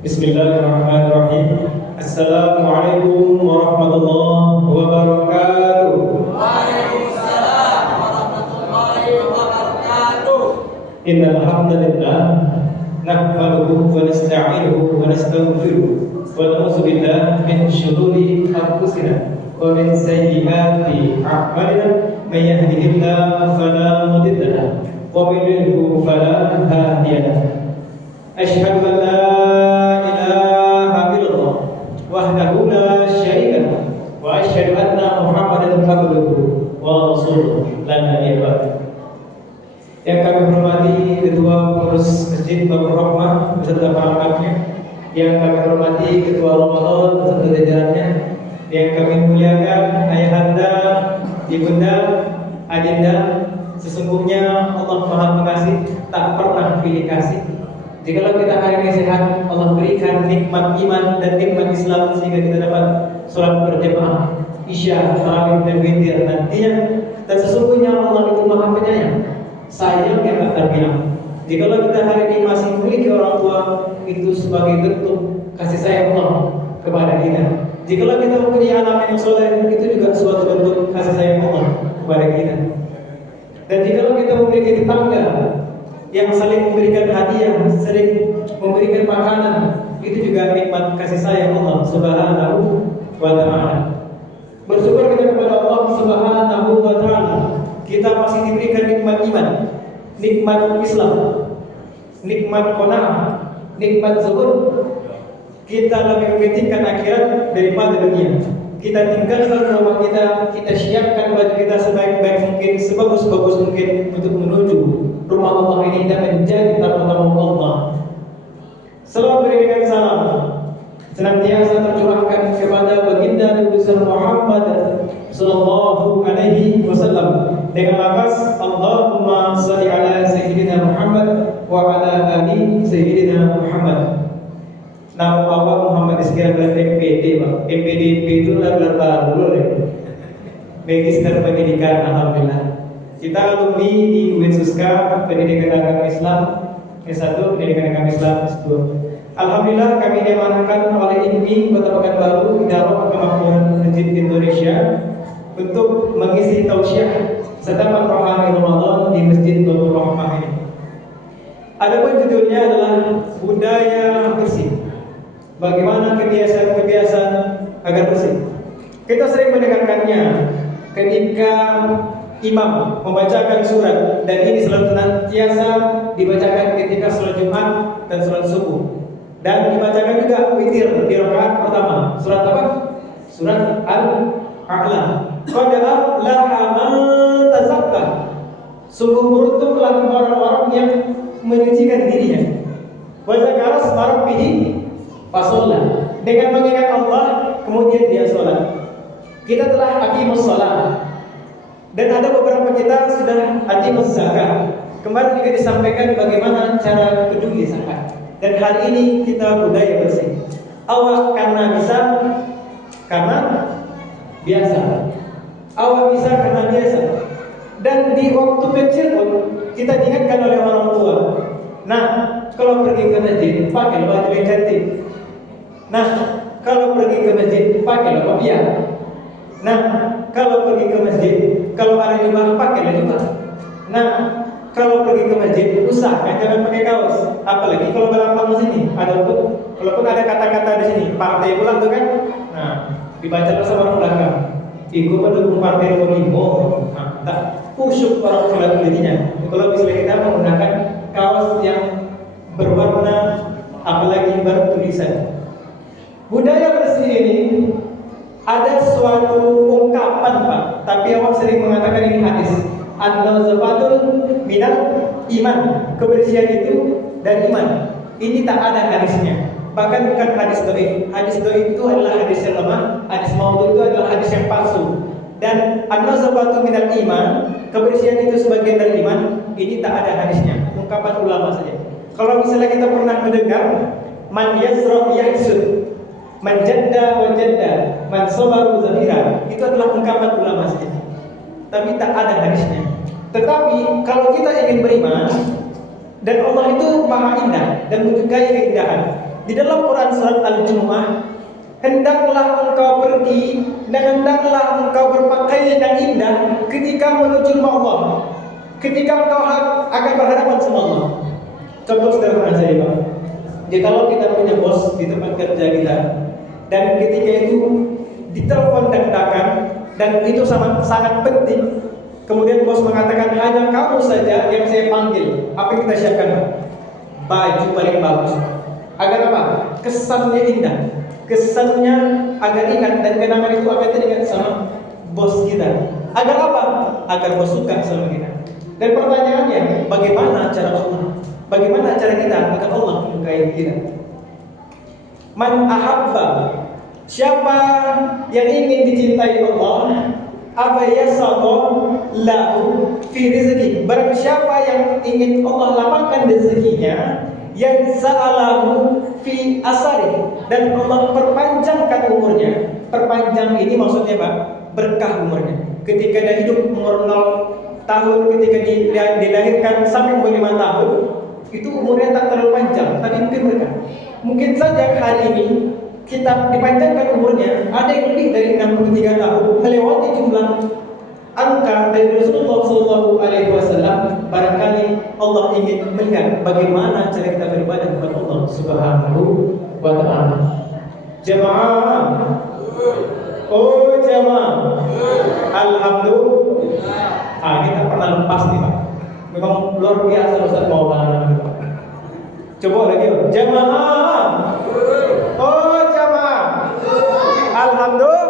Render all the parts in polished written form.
Bismillahirrahmanirrahim. Assalamualaikum warahmatullahi wabarakatuh. Waalaikumsalam warahmatullahi wabarakatuh. Innal hamdalillah nahmaduhu wa nasta'inuhu wa nastaghfiruh wa na'udzu billahi min shururi anfusina wa min sayyiati a'malina may yahdihillahu fala mudilla lahu wa may yudlil fala hadiya lahu. Asyhadu an la ilaha illallah wahdahu la syarika lahu wa asyhadu anna Muhammadan abduhu wa rasuluh la nabiyya ba'dahu. Yang kami hormati Ketua Pengurus Masjid Babur Rahmah beserta perangkatnya, yang kami hormati Ketua Ramadan beserta jajarannya, yang kami muliakan ayahanda, ibunda, adinda, sesungguhnya Allah Maha Pengasih, tak pernah pilih kasih. Jikalau kita hari ini sehat, Allah berikan nikmat iman dan nikmat Islam sehingga kita dapat sholat berjamaah, isya, tarawih dan witir nantinya. Dan sesungguhnya Allah itu Maha Penyayang, sayang yang tak terbilang. Jikalau kita hari ini masih memiliki orang tua, itu sebagai bentuk kasih sayang Allah kepada kita. Jikalau kita mempunyai anak yang soleh, itu juga suatu bentuk kasih sayang Allah kepada kita. Dan jikalau kita memiliki tetangga yang saling memberikan hadiah, sering memberikan makanan, itu juga nikmat kasih sayang Allah Subhanahu wa ta'ala. Bersyukur kita kepada Allah Subhanahu wa ta'ala, kita masih diberikan nikmat iman, nikmat Islam, nikmat qanaah, nikmat zuhud. Kita lebih mementingkan akhirat daripada dunia. Kita tinggalkan rumah kita siapkan baju kita sebaik-baik mungkin, sebagus-bagus mungkin untuk menuju rumah Allah ini dan menjadi tamu-tamu Allah. Selalu berikan salam senantiasa tercurahkan kepada baginda Nabi Muhammad sallallahu alaihi wasallam dengan lafaz Allahumma shalli ala sayyidina Muhammad wa ala ali sayyidina Muhammad. Nama Bapak Muhammad Iskandar MPD, Pak. MPDP itu gelar baru ya. Magister Pendidikan, alhamdulillah. Kita alumni di UIN-Suska Pendidikan Agama Islam S1, Pendidikan Agama Islam S2. Alhamdulillah kami diamanahkan oleh IMI Kota Pekanbaru Daerah Kemakmuran Masjid Indonesia untuk mengisi tausiah serta rohani Ramadan di Masjid Babur Rahmah ini. Adapun judulnya adalah budaya bersih. Bagaimana kebiasaan-kebiasaan agar bersih. Kita sering mendengarkannya ketika imam membacakan surat, dan ini selalu senantiasa dibacakan ketika sholat Jumat dan sholat subuh, dan dibacakan juga witir di rakaat pertama. Surat apa? Surat Al-A'la. Qad aflaha man tazakka. Sungguh beruntunglah orang-orang yang menyucikan dirinya. Wa zakara asma rabbih fasolla. Dengan mengingat Allah kemudian dia sholat. Kita telah aqimus sholat, dan ada beberapa kita sudah aqimus zakat. Kemarin juga disampaikan bagaimana cara peduli zakat. Dan hari ini kita budaya bersih. Awak karena bisa, karena biasa. Awak bisa karena biasa. Dan di waktu kecil pun kita diingatkan oleh orang tua. Nah, kalau pergi ke masjid pakai baju yang cantik. Nah, kalau pergi ke masjid pakai kopiah. Nah, kalau pergi ke masjid, kalau ada jubah pakailah jubah. Nah, kalau pergi ke masjid usahakan jangan pakai kaos. Apalagi kalau berlambang di sini, walaupun ada kata-kata di sini, partai pulang tuh kan. Nah, dibaca sama orang belakang. Iku mendukung partai nomor 5. Nah, tak khusyuk orang sholat dirinya. Kalau misalnya kita menggunakan kaos yang berwarna, apalagi bertulisan. Budaya bersih ini ada suatu ungkapan, Pak, tapi awak sering mengatakan ini hadis. An-nazafatul minal iman. Kebersihan itu dari iman. Ini tak ada hadisnya. Bahkan bukan hadis dhaif. Hadis dhaif itu adalah hadis yang lemah. Hadis maudhu itu adalah hadis yang palsu. Dan an-nazafatul minal iman, kebersihan itu sebagian dari iman. Ini tak ada hadisnya. Ungkapan ulama saja. Kalau misalnya kita pernah mendengar man yasra yahsud, man jadda wa jadda, man sabaru zahira, itu adalah ungkapan ulama saja, tapi tak ada hadisnya. Tetapi kalau kita ingin beriman, dan Allah itu maha indah dan menyukai keindahan, Di dalam Quran surat Al-Jumu'ah, hendaklah engkau pergi dan hendaklah engkau berpakaian yang indah ketika menuju rumah Allah, ketika engkau akan berhadapan sama Allah. Contoh sederhana saja, Pak. Jadi kalau kita punya bos di tempat kerja kita, dan ketika itu ditelepon dadakan dan itu sangat penting, kemudian bos mengatakan hanya kamu saja yang saya panggil, apa yang kita siapkan, Pak? Baju paling bagus. Agar apa? Kesannya indah, kesannya agar ingat, dan kenangan itu akan teringat sama bos kita. Agar apa? Agar bos suka sama kita. Dan pertanyaannya, bagaimana cara Allah? Bagaimana cara kita agar Allah menyukai kita? Man ahabba, siapa yang ingin dicintai Allah, apa yasaba lahu fi rizqi, barang siapa yang ingin Allah lapangkan rezekinya, yang sa'alahu fi asari, dan Allah perpanjangkan umurnya. Perpanjang ini maksudnya Pak, berkah umurnya. Ketika dia hidup umur 0 tahun, ketika dilahirkan sampai umur 5 tahun, itu umurnya tak terlalu panjang, tapi mungkin berkah. Mungkin saja hari ini kita dipanjangkan umurnya, ada yang lebih dari 63 tahun, melewati jumlah angka dari Rasulullah SAW. Barangkali Allah ingin melihat bagaimana cara kita beribadah kepada Allah Subhanahu wa Ta'ala. Jemaah, oh jemaah, alhamdulillah. Ini tak pernah lepas nih Pak. Memang luar biasa Ustaz Maulana. Coba lagi, jemaah. Oh jemaah, alhamdulillah.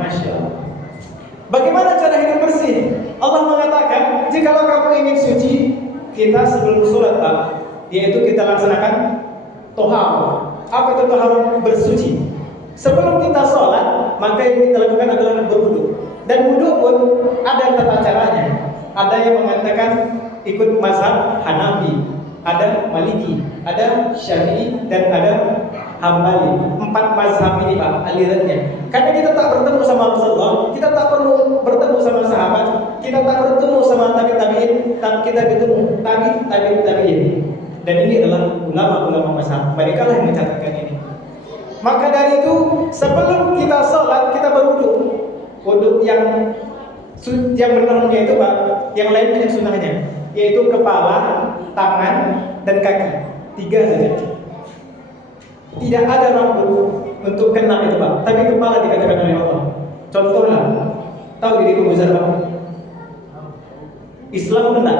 Masya Allah. Bagaimana cara hidup bersih? Allah mengatakan, jikalau kamu ingin suci, kita sebelum sholat Pak, yaitu kita laksanakan tohar. Apa itu tohar? Bersuci. Sebelum kita sholat, maka yang kita lakukan adalah berwudu. Dan wudu pun ada tata caranya. Ada yang mengatakan ikut mazhab Hanafi, ada Maliki, ada Syafi'i, dan ada Hambali. 4 mazhab ini Pak alirannya. Karena kita tak bertemu sama Rasulullah, kita tak perlu bertemu sama sahabat, kita tak bertemu sama tabi'in, kita bertemu tabi'in. Dan ini adalah ulama-ulama mazhab. Mereka lah yang mencatatkan ini. Maka dari itu sebelum kita sholat kita berwudu. Wudu yang benernya itu Pak, yang lain banyak sunnahnya, yaitu kepala, tangan, dan kaki. 3 saja. Tidak ada rambut untuk kena itu Pak, tapi kepala dikatakan oleh Allah. Contohnya, tahu diri Abu Dzar Pak? Islam benar,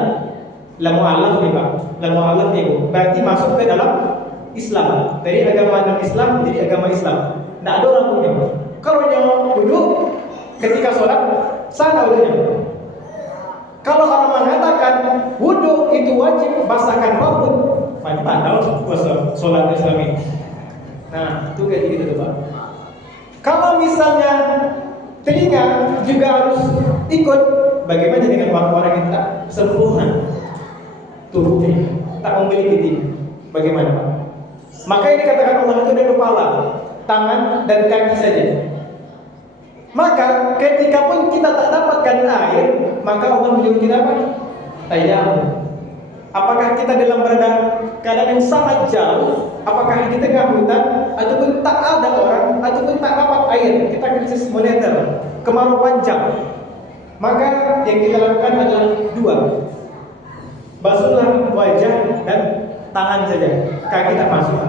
la mu'allaf nih Pak, la mu'allaf itu berarti masuk ke dalam Islam, dari agama non-Islam menjadi agama Islam. Tidak ada rambutnya Pak. Kalau yang wudu ketika sholat, sana wudunya. Kalau orang mengatakan wudu itu wajib basahkan rambut, padahal sholat Islam ini. Nah, itu kayak gitu tuh Pak. Kalau misalnya telinga juga harus ikut, bagaimana dengan orang-orang yang tak sempurna tubuhnya, tak memiliki telinga, bagaimana Pak? Maka yang dikatakan Allah itu dari kepala, tangan, dan kaki saja. Maka ketika pun kita tak dapatkan air, maka Allah menyuruh kita apa? Tayamum. Apakah kita dalam keadaan yang sangat jauh, apakah di tengah hutan, ataupun tak ada orang, ataupun tak dapat air, kita krisis moneter, kemarau panjang, maka yang kita lakukan adalah 2. Basuhlah wajah dan tangan saja, kaki tak masuk.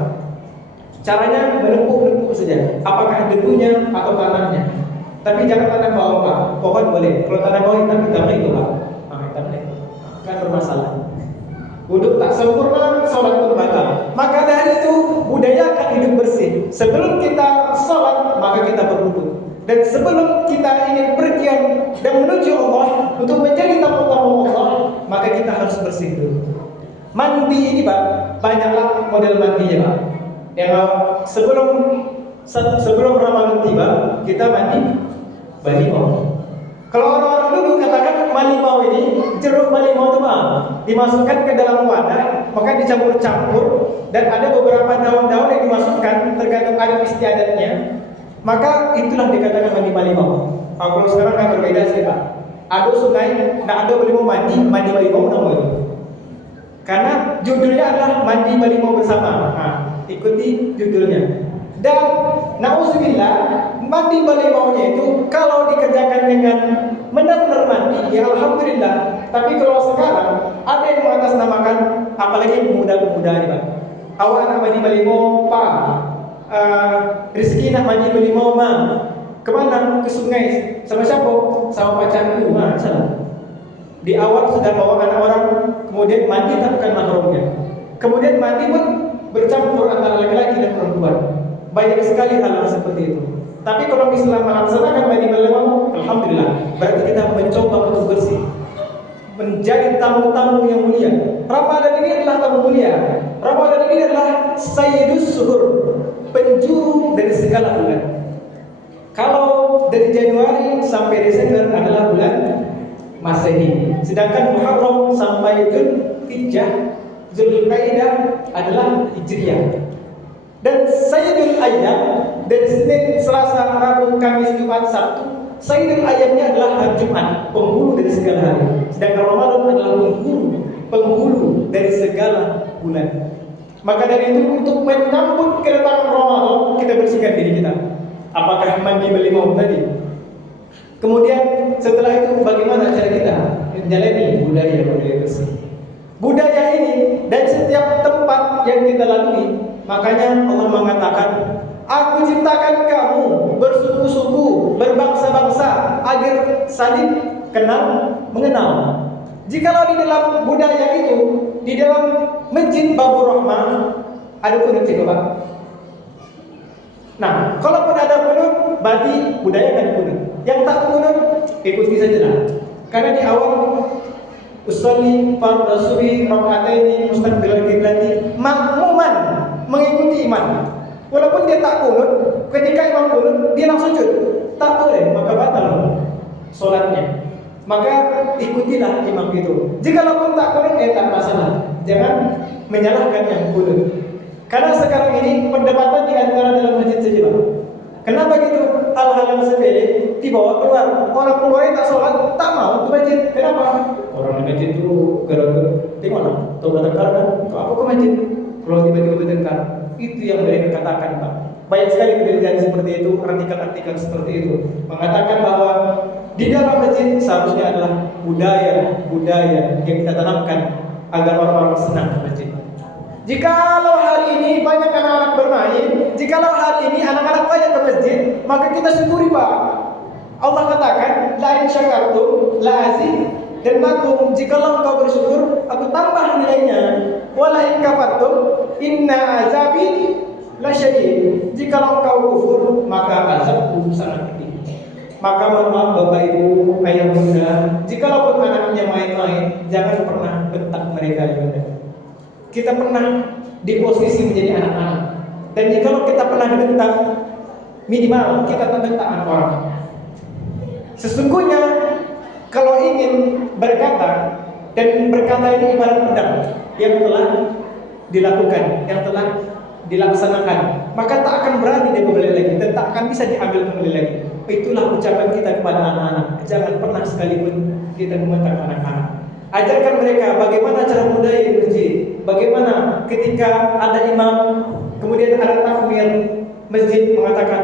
Caranya menepuk saja, apakah debunya atau tanahnya. Tapi jangan tanam bawah Pak, pohon boleh. Kalau tanam bawah tapi tanah itu Pak, kan bermasalah. Wudu tak sempurna, sholat pun batal. Maka dari itu budayakan hidup bersih. Sebelum kita sholat, maka kita berwudu. Dan sebelum kita ingin pergian dan menuju Allah untuk menjadi tamu-tamu Allah, maka kita harus bersih dulu. Mandi ini Pak, banyaklah model mandinya Pak. Yang sebelum Ramadan tiba, kita mandi balimau. Kalau orang-orang dulu katakan balimau ini, jeruk balimau itu Pak, dimasukkan ke dalam wadah, maka dicampur-campur, dan ada beberapa daun-daun yang dimasukkan tergantung adat istiadatnya. Maka itulah dikatakan mandi balimau. Kalau sekarang kan berbeda sih Pak. Ada sungai, tidak ada balimau mandi balimau namanya. Karena judulnya adalah mandi balimau bersama. Nah, ikuti judulnya. Dan nauzubillah, mandi balimaunya itu kalau dikerjakan dengan benar-benar mandi, ya alhamdulillah. Tapi kalau sekarang ada yang mengatasnamakan, apalagi pemuda-pemuda ini, Pak. Awak nak mandi balimau, Pak. Rizki nak mandi balimau, Ma. Kemana? Ke sungai. Sama siapa? Sama pacarku. Nah, salah. Di awal sudah bawa anak orang, kemudian mandi tak bukan mahramnya. Kemudian mandi pun bercampur antara laki-laki dan perempuan. Banyak sekali hal seperti itu. Tapi kalau misalnya melaksanakan mandi balimau, alhamdulillah, berarti kita mencoba untuk bersih, menjadi tamu-tamu yang mulia. Ramadan ini adalah tamu mulia. Ramadan ini adalah sayyidus suhur, penjuru dari segala bulan. Kalau dari Januari sampai Desember adalah bulan Masehi, sedangkan Muharram sampai Dzulhijjah, Dzulqa'dah adalah Hijriah. Dan Sayyidul Ayyam dari Senin, Selasa, Rabu, Kamis, Jumat, Sabtu, Sayyidul Ayyamnya adalah hari Jumat, penghulu dari segala hari. Sedangkan Ramadan adalah penghulu dari segala bulan. Maka dari itu untuk menyambut kedatangan Ramadan, kita bersihkan diri kita. Apakah mandi balimau tadi? Kemudian setelah itu bagaimana cara kita menjalani budaya bersih? Budaya ini dan setiap tempat yang kita lalui, makanya Allah mengatakan, Aku ciptakan kamu bersuku-suku, berbangsa-bangsa agar saling kenal mengenal. Jikalau di dalam budaya itu, di dalam Masjid Babur Rahmah ada kunut itu, Pak. Nah, kalaupun ada kunut, berarti budaya kan kunut. Yang tak kunut, ikuti saja lah. Karena di awal usolli fardhu subhi raka'ataini mustaqbilal qiblati makmuman, mengikuti imam. Walaupun dia tak kunut, ketika imam kunut dia langsung sujud, tak boleh, maka batal solatnya. Maka ikutilah imam itu. Jikalau tak kunut, tak masalah. Jangan menyalahkan yang kunut. Karena sekarang ini perdebatan di antara dalam masjid saja, Pak. Kenapa gitu? Hal-hal yang sepele dibawa keluar. Orang keluar tak sholat, tak mau ke masjid. Kenapa? Orang di masjid itu gara-gara tengoklah, tahu bertengkar kan? Kok aku ke masjid? Kalau tiba-tiba bertengkar, itu yang mereka katakan, Pak. Banyak sekali penelitian seperti itu, artikel-artikel seperti itu mengatakan bahwa di dalam masjid seharusnya adalah budaya yang kita tanamkan agar orang-orang senang ke masjid. Jikalau hari ini banyak anak-anak bermain, jikalau hari ini anak-anak banyak ke masjid, maka kita syukuri, Pak. Allah katakan, la in syakartum la azidannakum. Jikalau engkau bersyukur, aku tambah nilainya. Wala in kafartum inna azabi lasyadid. Jikalau engkau kufur, maka azabku sangat pedih. Maka mohon maaf Bapak Ibu, ayah bunda, jikalau pun anaknya main-main, jangan pernah bentak mereka, bunda. Kita pernah di posisi menjadi anak-anak, dan jikalau kita pernah dibentak, minimal kita tak bentak anak orang. Sesungguhnya kalau ingin berkata, dan berkata ini ibarat pedang yang telah dilakukan, yang telah dilaksanakan, maka tak akan berani dia kembali lagi, dan tak akan bisa diambil kembali lagi. Itulah ucapan kita kepada anak-anak. Jangan pernah sekalipun kita membentak anak-anak. Ajarkan mereka bagaimana cara budaya di masjid, bagaimana ketika ada imam, kemudian ada takmir masjid mengatakan,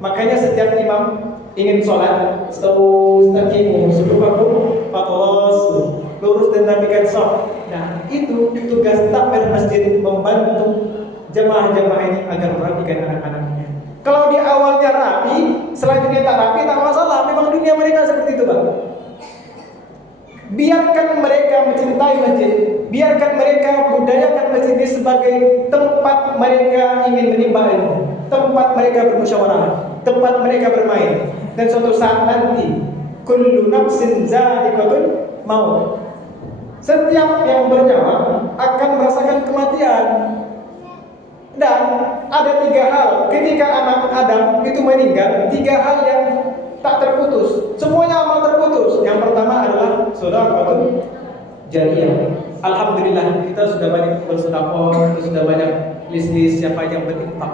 makanya setiap imam ingin sholat, staqimu, sufufakum faqawasu, lurus dan rapikan shaf. Nah, itu tugas takmir masjid, membantu jemaah-jemaah ini agar merapikan anak-anaknya. Kalau di awalnya rapi, selanjutnya tak rapi, tak masalah. Memang dunia mereka seperti itu, Bang. Biarkan mereka mencintai masjid, biarkan mereka budayakan masjid ini sebagai tempat mereka ingin menimba ilmu, tempat mereka bermusyawarah, tempat mereka bermain. Dan suatu saat nanti, kullu nafsin za'iqatul maut. Setiap yang bernyawa akan merasakan kematian. Dan ada 3 hal ketika anak Adam itu meninggal, 3 hal yang tak terputus. Semuanya amal terputus. Yang pertama adalah sedekah jariyah. Alhamdulillah kita sudah banyak bersedekah, sudah banyak list siapa yang berinfak.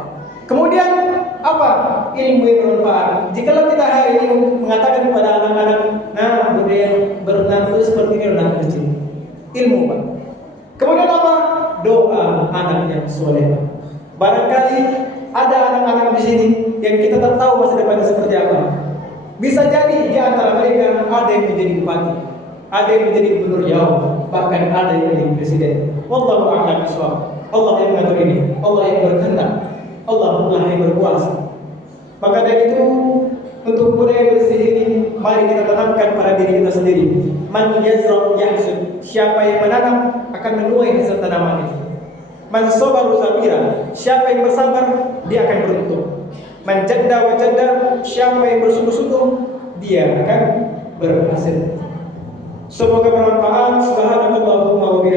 Kemudian apa? Ilmu yang bermanfaat. Jikalau kita hari ini mengatakan kepada anak-anak, budaya bernafas seperti ini adalah masjid. Ilmu, Pak. doa anak yang soleh. Barangkali ada anak-anak di sini yang kita tak tahu masa depannya seperti apa. Bisa jadi di antara mereka ada yang menjadi bupati, ada yang menjadi gubernur Riau, bahkan ada yang menjadi presiden. Wallahu a'lam bishawab. Allah yang mengatur ini, Allah yang berkehendak, Allah yang berkuasa. Maka dari itu, untuk budaya bersih ini, mari kita tanamkan pada diri kita sendiri. Man yazra yahsud. Siapa yang menanam akan menuai hasil tanaman itu. Man sabaru sabira. Siapa yang bersabar, dia akan beruntung. Man jadda wa jadda. Siapa yang bersungguh-sungguh, dia akan berhasil. Semoga bermanfaat. Subhanakallahumma wa bihamdika.